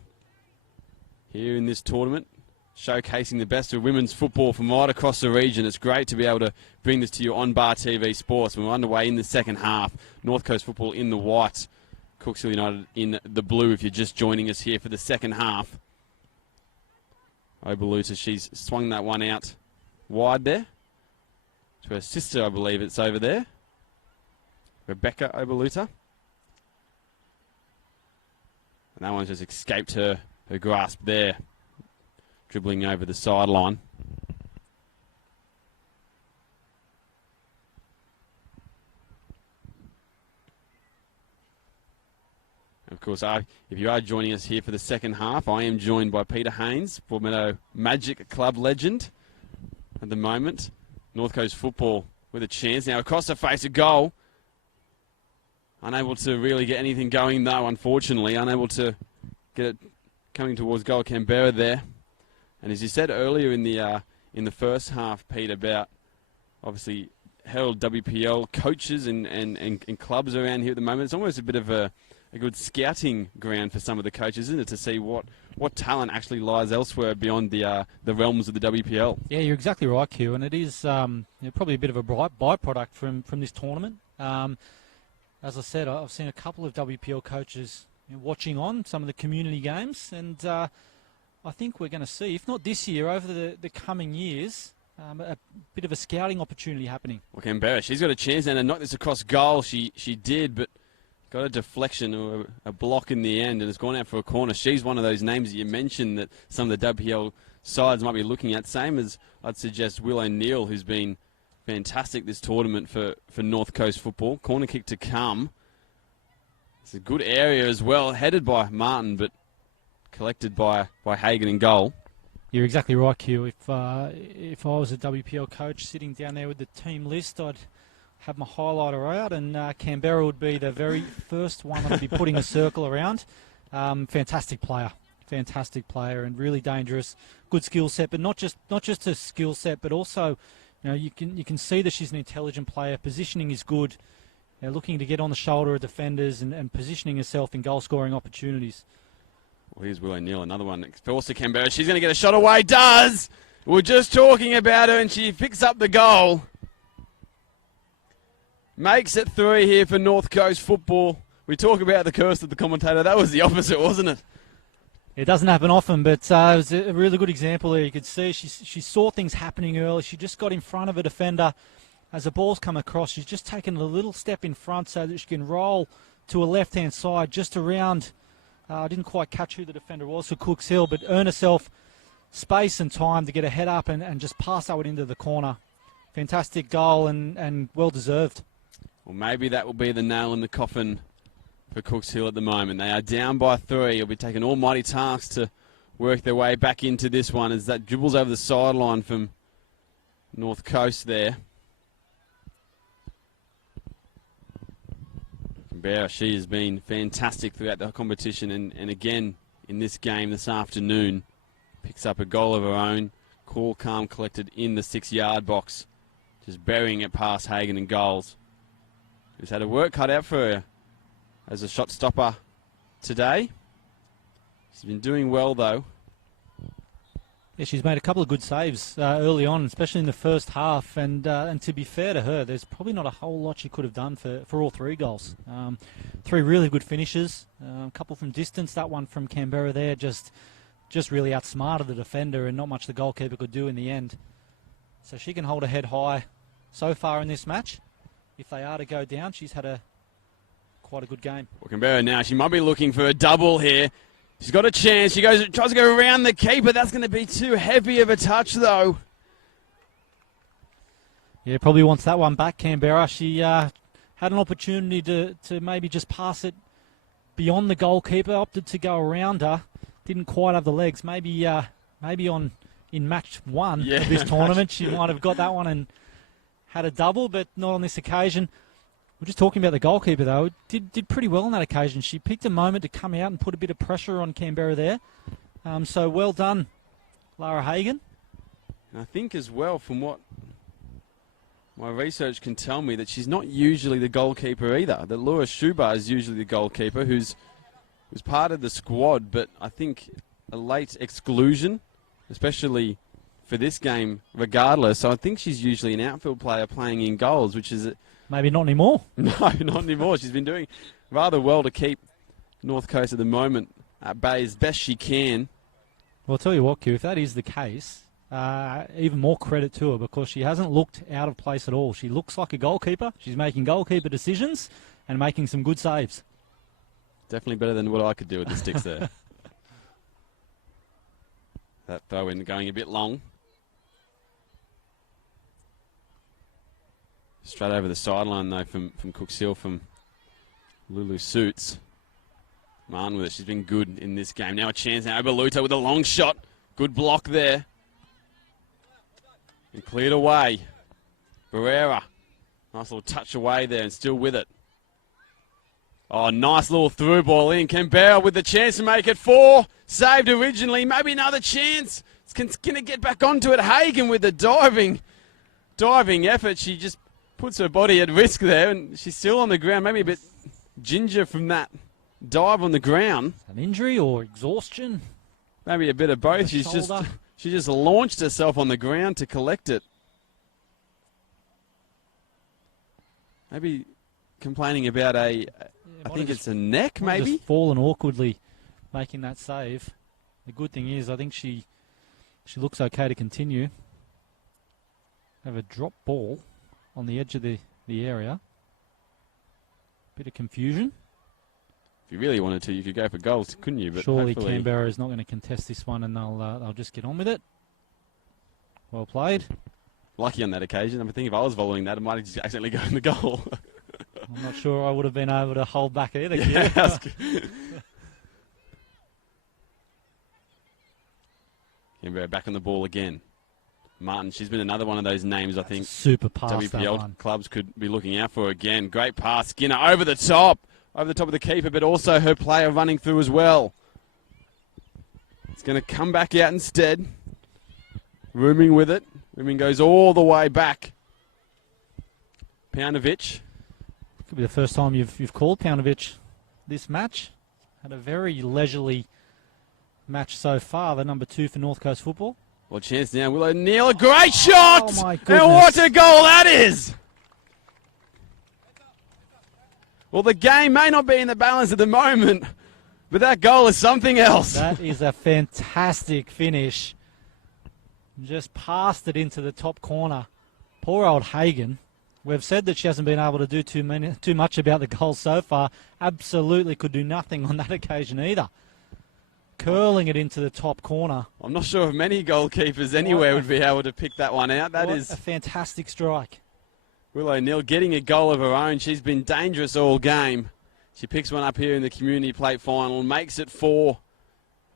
here in this tournament, showcasing the best of women's football from right across the region. It's great to be able to bring this to you on Bar TV Sports. We're underway in the second half. North Coast football in the white, Cooks Hill United in the blue if you're just joining us here for the second half. Oberluta, she's swung that one out wide there. To her sister, I believe it's over there. Rebecca Oberluta. And that one's just escaped her grasp there. Dribbling over the sideline. Of course, if you are joining us here for the second half, I am joined by Peter Haynes, Broadmeadow Magic Club legend at the moment. North Coast football with a chance. Now across the face, a goal. Unable to really get anything going, though, unfortunately. Unable to get it coming towards goal. Canberra there. And as you said earlier in the first half, Pete, about obviously held WPL coaches and clubs around here at the moment, it's almost a bit of a good scouting ground for some of the coaches, isn't it, to see what talent actually lies elsewhere beyond the realms of the WPL. Yeah, you're exactly right, Q, and it is probably a bit of a byproduct from this tournament. As I said, I've seen a couple of WPL coaches watching on some of the community games, and I think we're going to see, if not this year, over the coming years, a bit of a scouting opportunity happening. Well, Canberra, she's got a chance now to knock this across goal. She did, but got a deflection or a block in the end and has gone out for a corner. She's one of those names that you mentioned that some of the WPL sides might be looking at. Same as I'd suggest Will O'Neill, who's been fantastic this tournament for North Coast football. Corner kick to come. It's a good area as well, headed by Martin, but collected by Hagan in goal. You're exactly right, Q. If I was a WPL coach sitting down there with the team list, I'd have my highlighter out, and Canberra would be the very first one I'd be putting a circle around. Fantastic player, and really dangerous. Good skill set, but not just a skill set, but also, you can see that she's an intelligent player. Positioning is good. Looking to get on the shoulder of defenders and positioning herself in goal scoring opportunities. Well, here's Will O'Neill, another one. Forced to Canberra. She's going to get a shot away. Does! We're just talking about her, and she picks up the goal. Makes it 3 here for North Coast football. We talk about the curse of the commentator. That was the opposite, wasn't it? It doesn't happen often, but it was a really good example there. You could see she saw things happening early. She just got in front of a defender. As the ball's come across, she's just taken a little step in front so that she can roll to a left-hand side just around. I didn't quite catch who the defender was for Cooks Hill, but earn herself space and time to get a head up and just pass that one into the corner. Fantastic goal and well-deserved. Well, maybe that will be the nail in the coffin for Cooks Hill at the moment. They are down by 3. It'll be taking almighty tasks to work their way back into this one as that dribbles over the sideline from North Coast there. Canberra, she has been fantastic throughout the competition and again in this game this afternoon picks up a goal of her own. Cool, calm, collected in the 6-yard box. Just burying it past Hagan and goals. Who's had a work cut out for her as a shot stopper today. She's been doing well, though. Yeah, she's made a couple of good saves early on, especially in the first half. And to be fair to her, there's probably not a whole lot she could have done for all 3 goals. 3 really good finishes, a couple from distance. That one from Canberra there just really outsmarted the defender and not much the goalkeeper could do in the end. So she can hold her head high so far in this match. If they are to go down, she's had quite a good game. Well, Canberra now, she might be looking for a double here. She's got a chance. She tries to go around the keeper. That's going to be too heavy of a touch, though. Yeah, probably wants that one back, Canberra. She had an opportunity to maybe just pass it beyond the goalkeeper. Opted to go around her. Didn't quite have the legs. Maybe on in match one Yeah. of this tournament, she might have got that one and had a double, but not on this occasion. We're just talking about the goalkeeper, though. Did pretty well on that occasion. She picked a moment to come out and put a bit of pressure on Canberra there. So well done, Lara Hagan. And I think as well, from what my research can tell me, that she's not usually the goalkeeper either. That Laura Schubar is usually the goalkeeper who's part of the squad, but I think a late exclusion, especially for this game, regardless. So I think she's usually an outfield player playing in goals, which is... Maybe not anymore. No, not anymore. She's been doing rather well to keep North Coast at the moment at bay as best she can. Well, I'll tell you what, Q, if that is the case, even more credit to her, because she hasn't looked out of place at all. She looks like a goalkeeper. She's making goalkeeper decisions and making some good saves. Definitely better than what I could do with the sticks there. That throw in going a bit long. Straight over the sideline, though, from Cooks Hill, from Lulu Suits. Martin with it. She's been good in this game. Now a chance now. Obaluta with a long shot. Good block there. And cleared away. Barrera. Nice little touch away there and still with it. Oh, nice little through ball in. Canberra with the chance to make it 4. Saved originally. Maybe another chance. It's going to get back onto it. Hagan with the diving effort. She just puts her body at risk there, and she's still on the ground. Maybe a bit ginger from that dive on the ground. An injury or exhaustion? Maybe a bit of both. She just launched herself on the ground to collect it. Maybe complaining about I think it's a neck, maybe? Just fallen awkwardly making that save. The good thing is, I think she looks okay to continue. Have a drop ball on the edge of the area. Bit of confusion. If you really wanted to, you could go for goals, couldn't you? But surely Canberra is not going to contest this one, and they'll just get on with it. Well played. Lucky on that occasion. I think if I was following that, I might have just accidentally gone in the goal. I'm not sure I would have been able to hold back either. Yeah, Canberra back on the ball again. Martin, she's been another one of those names I think super pass WPL clubs could be looking out for again. Great pass. Skinner over the top of the keeper, but also her player running through as well. It's going to come back out instead. Rooming with it. Rooming goes all the way back. Paunovic. Could be the first time you've called Paunovic this match. Had a very leisurely match so far, the number 2 for North Coast football. Well, chance now. Will O'Neill, a great shot! Oh my goodness. And what a goal that is! Well, the game may not be in the balance at the moment, but that goal is something else. That is a fantastic finish. Just passed it into the top corner. Poor old Hagan. We've said that she hasn't been able to do too much about the goal so far. Absolutely could do nothing on that occasion either. Curling it into the top corner. I'm not sure if many goalkeepers anywhere would be able to pick that one out. That is a fantastic strike. Will O'Neill getting a goal of her own. She's been dangerous all game. She picks one up here in the Community Plate final and makes it 4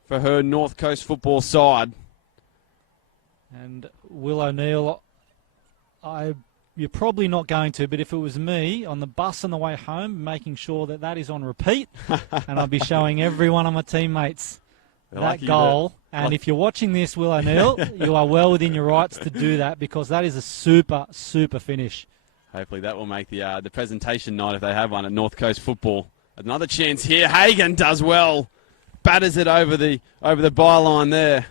for her North Coast football side. And Will O'Neill, you're probably not going to, but if it was me on the bus on the way home, making sure that is on repeat, and I'll be showing every one of my teammates that goal. And if you're watching this, Will O'Neill, you are well within your rights to do that, because that is a super, super finish. Hopefully that will make the presentation night, if they have one, at North Coast football. Another chance here. Hagan does well. Batters it over the byline there.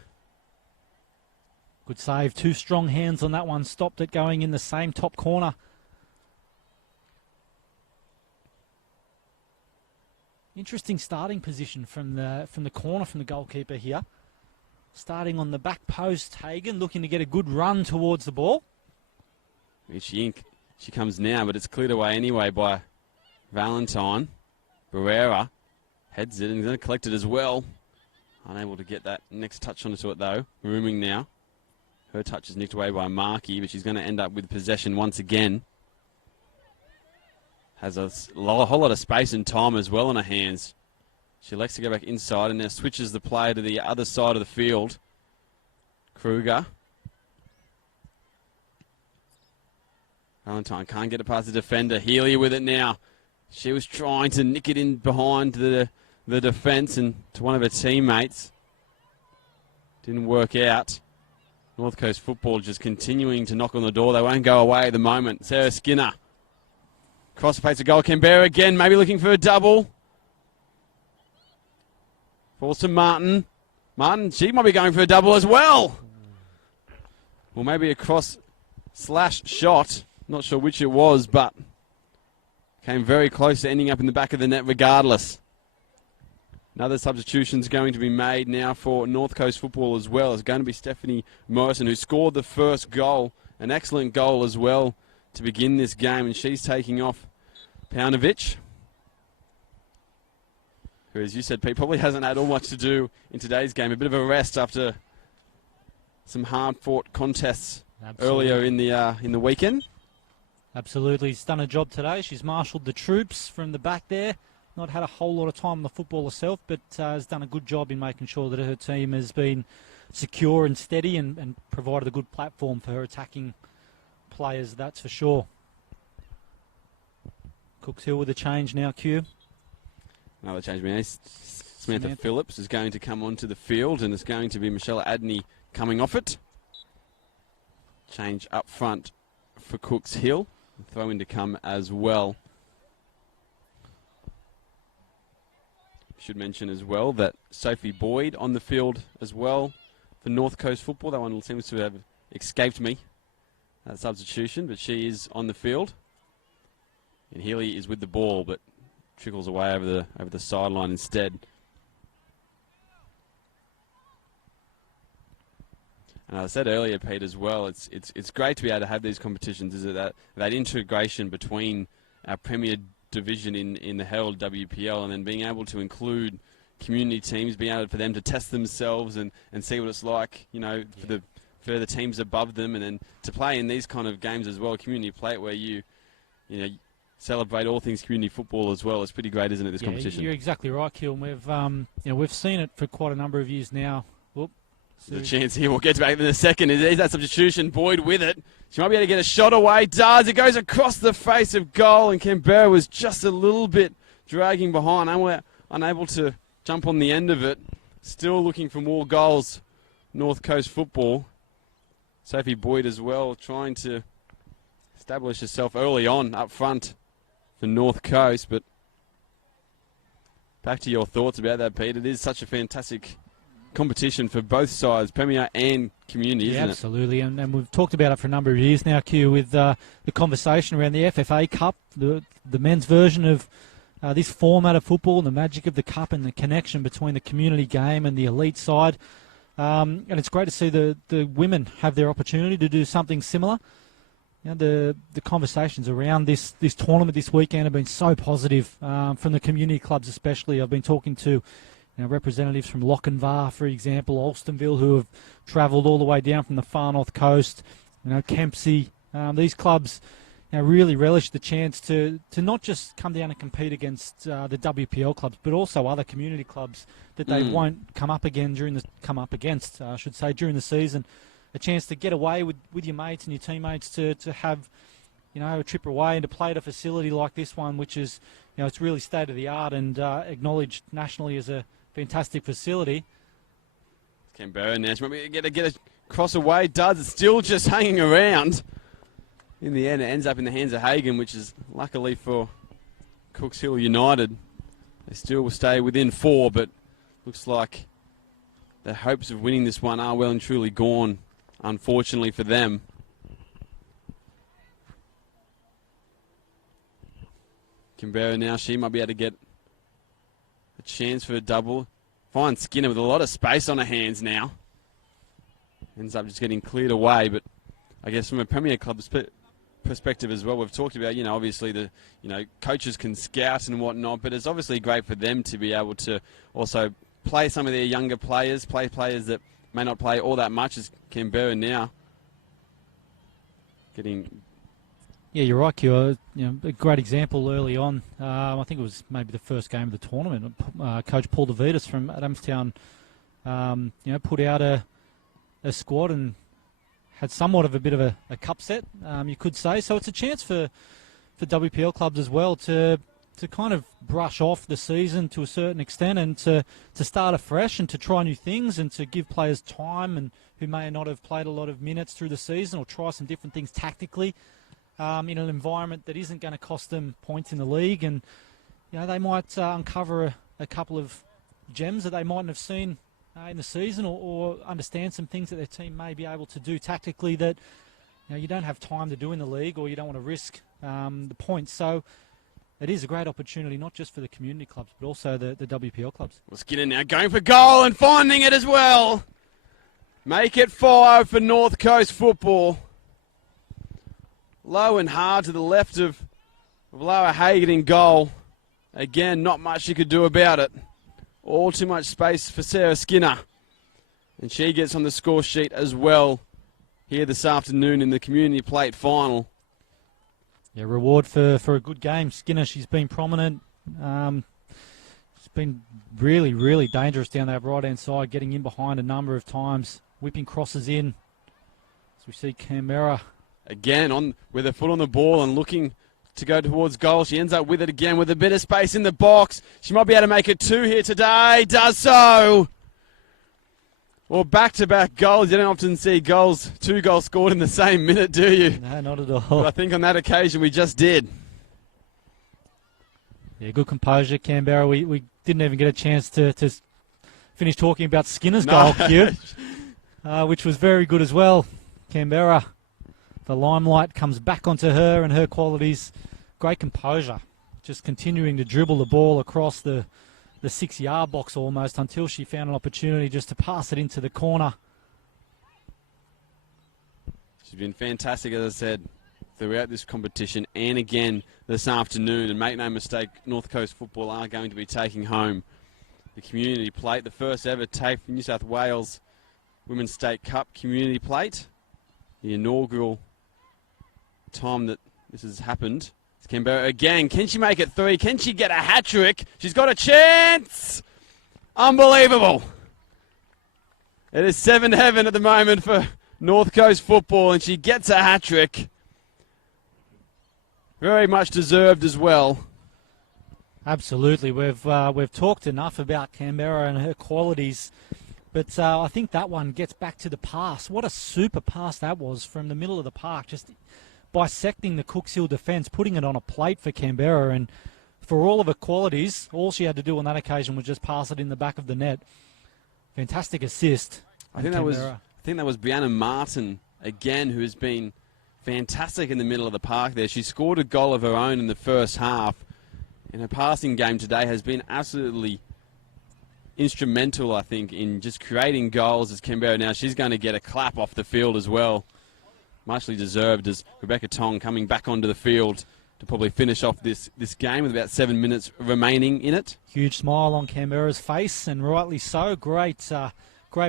Good save. 2 strong hands on that one. Stopped it going in the same top corner. Interesting starting position from the corner from the goalkeeper here. Starting on the back post, Hagan looking to get a good run towards the ball. She comes now, but it's cleared away anyway by Valentine. Barrera heads it and he's going to collect it as well. Unable to get that next touch onto it though. Rooming now. Her touch is nicked away by Markey, but she's going to end up with possession once again. Has a whole lot of space and time as well in her hands. She elects to go back inside and now switches the play to the other side of the field. Kruger. Valentine can't get it past the defender. Healy with it now. She was trying to nick it in behind the defence and to one of her teammates. Didn't work out. North Coast football just continuing to knock on the door. They won't go away at the moment. Sarah Skinner. Cross face a goal. Canberra again, maybe looking for a double. Falls to Martin. Martin, she might be going for a double as well. Or maybe a cross/shot. Not sure which it was, but came very close to ending up in the back of the net regardless. Another substitution's going to be made now for North Coast football as well. It's going to be Stephanie Morrison, who scored the first goal. An excellent goal as well to begin this game, and she's taking off Paunovic, who, as you said, Pete, probably hasn't had all much to do in today's game. A bit of a rest after some hard-fought contests earlier in the weekend. Absolutely. She's done a job today. She's marshalled the troops from the back there. Not had a whole lot of time on the football herself, but has done a good job in making sure that her team has been secure and steady and provided a good platform for her attacking players, that's for sure. Cooks Hill with a change now, Q. Another change. Samantha Phillips is going to come onto the field, and it's going to be Michelle Adney coming off it. Change up front for Cooks Hill. Throw in to come as well. Should mention as well that Sophie Boyd on the field as well for North Coast football. That one seems to have escaped me, that substitution, but she is on the field. And Healy is with the ball, but trickles away over the sideline instead. And as I said earlier, Pete, as well, it's great to be able to have these competitions. Is it that integration between our Premier Division in the Herald WPL, and then being able to include community teams, being able for them to test themselves and see what it's like, for the teams above them, and then to play in these kind of games as well, community play, where you celebrate all things community football as well. It's pretty great, isn't it, this competition? You're exactly right, Kiln. We've seen it for quite a number of years now. There's a chance here. We'll get back in a second. There's that substitution. Boyd with it. She might be able to get a shot away. Does. It goes across the face of goal, and Canberra was just a little bit dragging behind. Unable to jump on the end of it. Still looking for more goals. North Coast football. Sophie Boyd as well, trying to establish herself early on up front for North Coast. But back to your thoughts about that, Pete. It is such a fantastic competition for both sides, Premier and community, isn't it? Absolutely, and we've talked about it for a number of years now, Q, with the conversation around the FFA Cup, the men's version of this format of football, and the magic of the Cup and the connection between the community game and the elite side. And it's great to see the women have their opportunity to do something similar. The conversations around this tournament this weekend have been so positive from the community clubs especially. I've been talking to representatives from Lochinvar, for example, Alstonville, who have travelled all the way down from the far north coast. Kempsey. These clubs really relish the chance to not just come down and compete against the WPL clubs, but also other community clubs that they won't come up against during the season. A chance to get away with your mates and your teammates to have a trip away and to play at a facility like this one, which is it's really state of the art and acknowledged nationally as a fantastic facility. Canberra now. She might be get a cross away. Does. It's still just hanging around. In the end, it ends up in the hands of Hagan, which is luckily for Cooks Hill United. They still will stay within 4, but looks like their hopes of winning this one are well and truly gone, unfortunately for them. Canberra now, she might be able to get a chance for a double. Fine Skinner with a lot of space on her hands now. Ends up just getting cleared away, but I guess from a Premier Club perspective as well, we've talked about, obviously the, coaches can scout and whatnot, but it's obviously great for them to be able to also play some of their younger players, play players that may not play all that much as Canberra now. Yeah, you're right, Q. A great example early on. I think it was maybe the first game of the tournament. Coach Paul DeVitas from Adamstown, put out a squad and had somewhat of a bit of a cup set, you could say. So it's a chance for WPL clubs as well to kind of brush off the season to a certain extent and to start afresh and to try new things and to give players time and who may not have played a lot of minutes through the season or try some different things tactically in an environment that isn't going to cost them points in the league. And they might uncover a couple of gems that they mightn't have seen in the season or understand some things that their team may be able to do tactically that you don't have time to do in the league or you don't want to risk the points. So it is a great opportunity, not just for the community clubs, but also the WPL clubs. Well, Skinner now going for goal and finding it as well. Make it 4-0 for North Coast football. Low and hard to the left of Lower Hagan in goal. Again, not much you could do about it. All too much space for Sarah Skinner. And she gets on the score sheet as well here this afternoon in the Community Plate final. Yeah, reward for a good game. Skinner, she's been prominent. She's been really, really dangerous down that right-hand side, getting in behind a number of times, whipping crosses in. As we see Canberra. Again, with her foot on the ball and looking to go towards goal. She ends up with it again with a bit of space in the box. She might be able to make it 2 here today. Does so. Well, back-to-back goals. You don't often see 2 goals scored in the same minute, do you? No, not at all. But I think on that occasion we just did. Yeah, good composure, Canberra. We didn't even get a chance to finish talking about Skinner's goal, Q, which was very good as well. Canberra, the limelight comes back onto her and her qualities. Great composure, just continuing to dribble the ball across the 6-yard box almost until she found an opportunity just to pass it into the corner. She's been fantastic, as I said, throughout this competition and again this afternoon. And make no mistake, North Coast football are going to be taking home the Community Plate, the first ever TAFE New South Wales Women's State Cup Community Plate. The inaugural time that this has happened. It's Canberra again. Can she make it 3? Can she get a hat-trick? She's got a chance! Unbelievable! It is 7-heaven at the moment for North Coast football, and she gets a hat-trick. Very much deserved as well. Absolutely. We've talked enough about Canberra and her qualities, but I think that one gets back to the pass. What a super pass that was from the middle of the park, just bisecting the Cooks Hill defence, putting it on a plate for Canberra, and for all of her qualities, all she had to do on that occasion was just pass it in the back of the net. Fantastic assist. I think that was Brianna Martin again, who has been fantastic in the middle of the park there. She scored a goal of her own in the first half, and her passing game today has been absolutely instrumental, I think, in just creating goals as Canberra. Now she's going to get a clap off the field as well. Muchly deserved as Rebecca Tong coming back onto the field to probably finish off this game with about 7 minutes remaining in it. Huge smile on Canberra's face, and rightly so. Great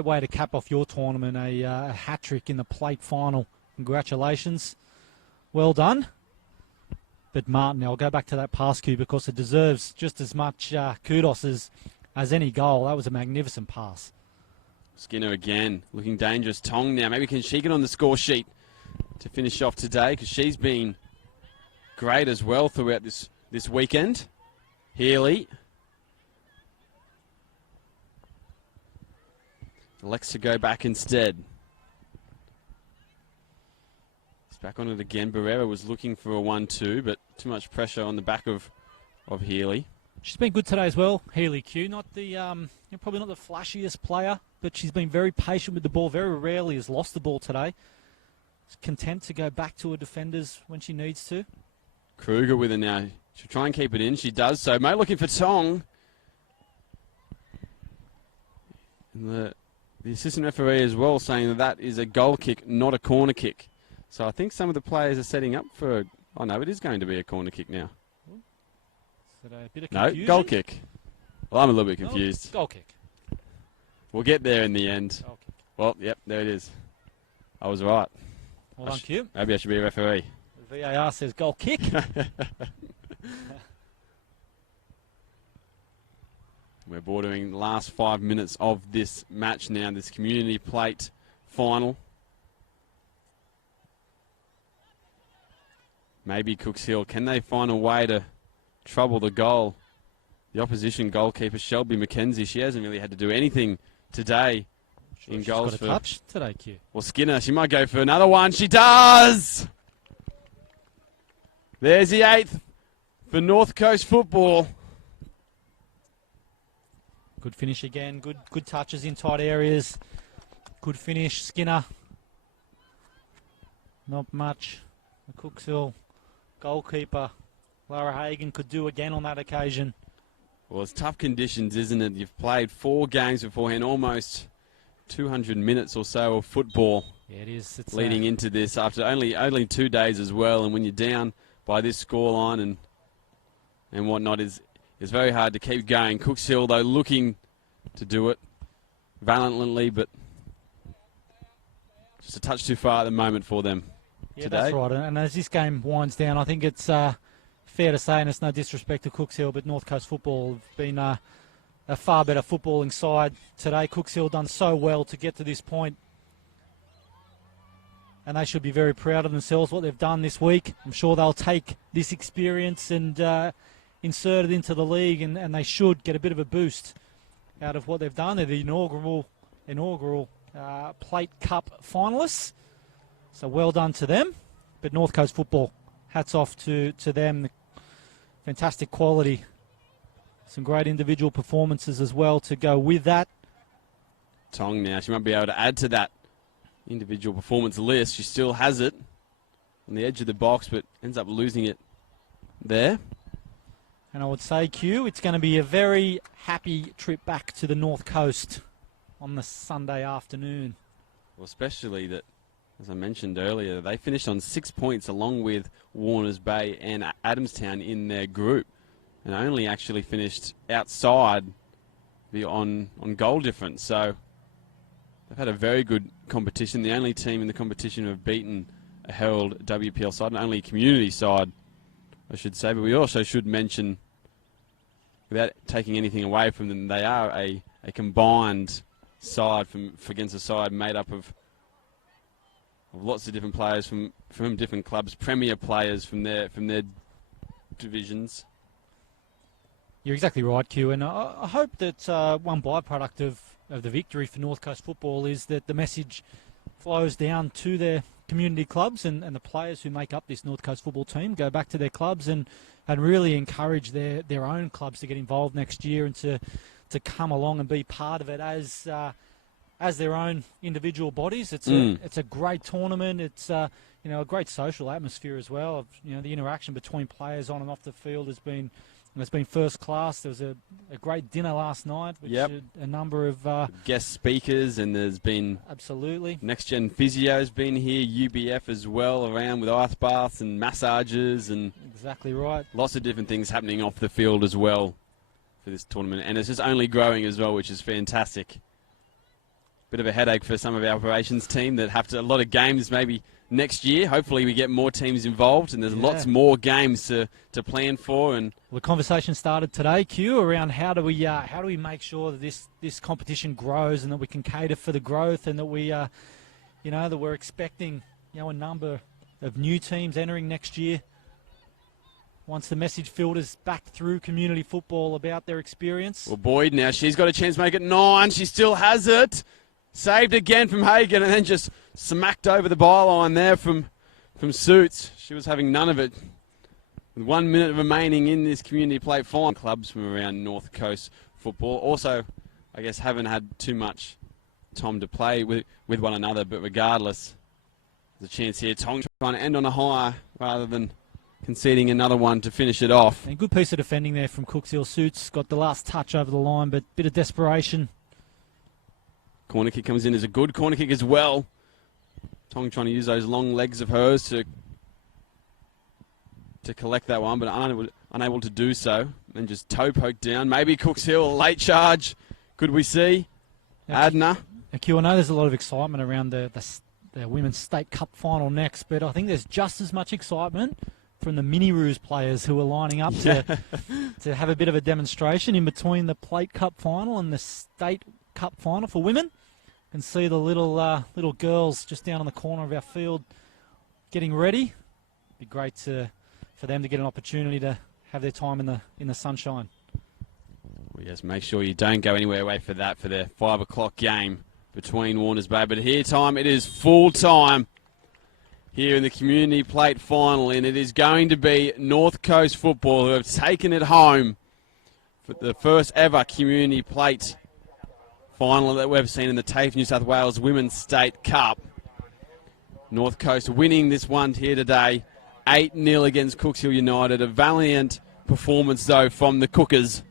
way to cap off your tournament, a hat-trick in the plate final. Congratulations. Well done. But Martin, I'll go back to that pass cue because it deserves just as much kudos as any goal. That was a magnificent pass. Skinner again, looking dangerous. Tong now, maybe can she get on the score sheet to finish off today, because she's been great as well throughout this weekend. Healy. Elects to go back instead. He's back on it again. Barrera was looking for a 1-2, but too much pressure on the back of Healy. She's been good today as well, Healy Q. Not the probably not the flashiest player, but she's been very patient with the ball. Very rarely has lost the ball today. She's content to go back to her defenders when she needs to. Kruger with her now. She'll try and keep it in. She does so. May looking for Tong. And the assistant referee as well saying that is a goal kick, not a corner kick. So I think some of the players are setting up for... Oh, no, it is going to be a corner kick now. Is that a bit of confusion? No, goal kick. Well, I'm a little bit confused. Goal kick. We'll get there in the end. Goal kick. Well, yep, there it is. I was right. Well done, Q. Maybe I should be a referee. The VAR says goal kick. We're bordering the last 5 minutes of this match now, this Community Plate final. Maybe Cooks Hill. Can they find a way to trouble the goal? The opposition goalkeeper, Shelby McKenzie, she hasn't really had to do anything today in goals. She's got a touch today, Q. Well, Skinner, she might go for another one. She does! There's the 8th for North Coast football. Good finish again. Good touches in tight areas. Good finish, Skinner. Not much. The Cooksville goalkeeper, Lara Hagan, could do again on that occasion. Well, it's tough conditions, isn't it? You've played 4 games beforehand, almost 200 minutes or so of football. Yeah, it is. It's leading into this after only 2 days as well. And when you're down by this scoreline and whatnot, it's very hard to keep going. Cooks Hill, though, looking to do it valiantly, but just a touch too far at the moment for them. Yeah, today. That's right. And as this game winds down, I think it's fair to say, and it's no disrespect to Cooks Hill, but North Coast football have been a far better footballing side today. Cooks Hill done so well to get to this point, and they should be very proud of themselves, what they've done this week. I'm sure they'll take this experience and insert it into the league, and they should get a bit of a boost out of what they've done. They're the inaugural Plate Cup finalists. So well done to them. But North Coast football, hats off to them. Fantastic quality. Some great individual performances as well to go with that. Tong now, she might be able to add to that individual performance list. She still has it on the edge of the box, but ends up losing it there. And I would say, Q, it's going to be a very happy trip back to the North Coast on the Sunday afternoon. Well, especially that, as I mentioned earlier, they finished on 6 points along with Warners Bay and Adamstown in their group, and only actually finished outside on goal difference. So they've had a very good competition. The only team in the competition who have beaten a Herald WPL side, and only a community side, I should say. But we also should mention, without taking anything away from them, they are a combined side against a side made up of lots of different players from different clubs, premier players from their divisions. You're exactly right, Q, and I hope that one byproduct of the victory for North Coast football is that the message flows down to their community clubs and the players who make up this North Coast football team, go back to their clubs and really encourage their own clubs to get involved next year and to come along and be part of it as their own individual bodies. It's a great tournament. It's a great social atmosphere as well. The interaction between players on and off the field has been first class. There was a great dinner last night, which had a number of guest speakers, and there's been absolutely Next Gen Physio's been here, UBF as well, around with ice baths and massages and exactly right. Lots of different things happening off the field as well for this tournament, and it's just only growing as well, which is fantastic. Bit of a headache for some of our operations team that have a lot of games maybe next year. Hopefully we get more teams involved, and there's lots more games to plan for. And the conversation started today, Q, around how do we make sure that this competition grows and that we can cater for the growth, and that we that we're expecting a number of new teams entering next year. Once the message filters back through community football about their experience. Well, Boyd now, she's got a chance to make it 9. She still has it. Saved again from Hagan, and then just smacked over the byline there from Suits. She was having none of it. With 1 minute remaining in this community plate final. Clubs from around North Coast football also, I guess, haven't had too much time to play with one another, but regardless, there's a chance here. Tong trying to end on a high rather than conceding another one to finish it off. And good piece of defending there from Cooks Hill. Suits got the last touch over the line, but bit of desperation. Corner kick comes in as a good corner kick as well. Tong trying to use those long legs of hers to collect that one, but unable to do so. And just toe poke down. Maybe Cooks Hill, late charge. Could we see? Adna. Q, I know there's a lot of excitement around the Women's State Cup final next, but I think there's just as much excitement from the Mini Roos players who are lining up to have a bit of a demonstration in between the Plate Cup final and the State Cup final for women. Can see the little girls just down in the corner of our field getting ready. Be great for them to get an opportunity to have their time in the sunshine. Well, yes, make sure you don't go anywhere away for that for their 5 o'clock game between Warners Bay. But here time, it is full time here in the Community Plate final, and it is going to be North Coast Football who have taken it home for the first ever Community Plate final that we've seen in the TAFE New South Wales Women's State Cup. North Coast winning this one here today, 8-0 against Cooks Hill United. A valiant performance, though, from the Cookers.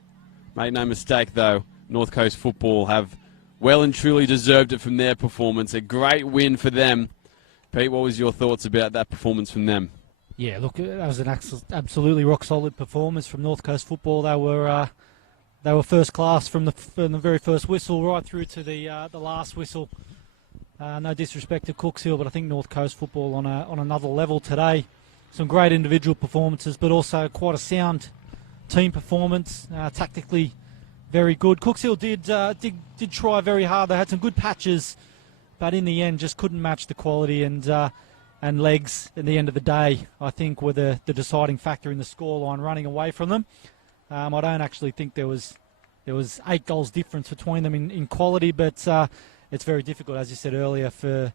Make no mistake, though, North Coast Football have well and truly deserved it from their performance. A great win for them. Pete, what was your thoughts about that performance from them? Yeah, look, that was an absolutely rock-solid performance from North Coast Football. They were first class from the very first whistle right through to the last whistle. No disrespect to Cooks Hill, but I think North Coast Football on another level today. Some great individual performances, but also quite a sound team performance. Tactically, very good. Cooks Hill did try very hard. They had some good patches, but in the end, just couldn't match the quality and legs. At the end of the day, I think were the deciding factor in the scoreline, running away from them. I don't actually think there was 8 goals difference between them in quality, but it's very difficult, as you said earlier, for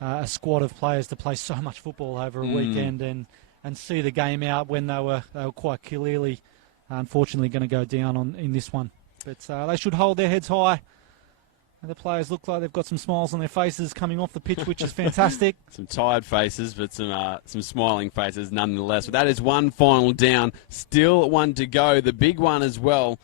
a squad of players to play so much football over a weekend and see the game out when they were quite clearly, unfortunately, going to go down in this one. But they should hold their heads high. And the players look like they've got some smiles on their faces coming off the pitch, which is fantastic. Some tired faces, but some smiling faces nonetheless. But that is one final down. Still one to go. The big one as well.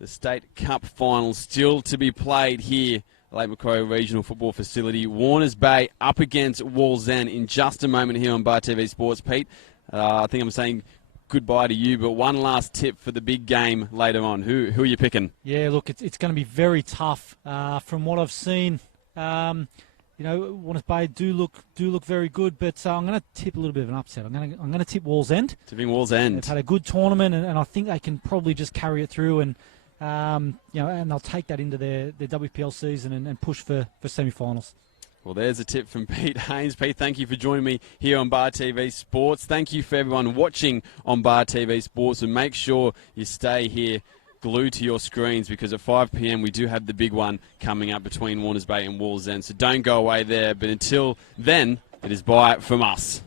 The State Cup final still to be played here at Lake Macquarie Regional Football Facility. Warners Bay up against Wallsend in just a moment here on Bar TV Sports. Pete, I think I'm saying goodbye to you, but one last tip for the big game later on. Who are you picking? Yeah, look, it's going to be very tough. From what I've seen, Warners Bay do look very good, but I'm going to tip a little bit of an upset. I'm going to tip Wallsend. Tipping Wallsend. They've had a good tournament, and I think they can probably just carry it through, and and they'll take that into their WPL season and push for semi-finals. Well, there's a tip from Pete Haynes. Pete, thank you for joining me here on Bar TV Sports. Thank you for everyone watching on Bar TV Sports, and make sure you stay here glued to your screens, because at 5 p.m. we do have the big one coming up between Warners Bay and Wallsend. So don't go away there. But until then, it is bye from us.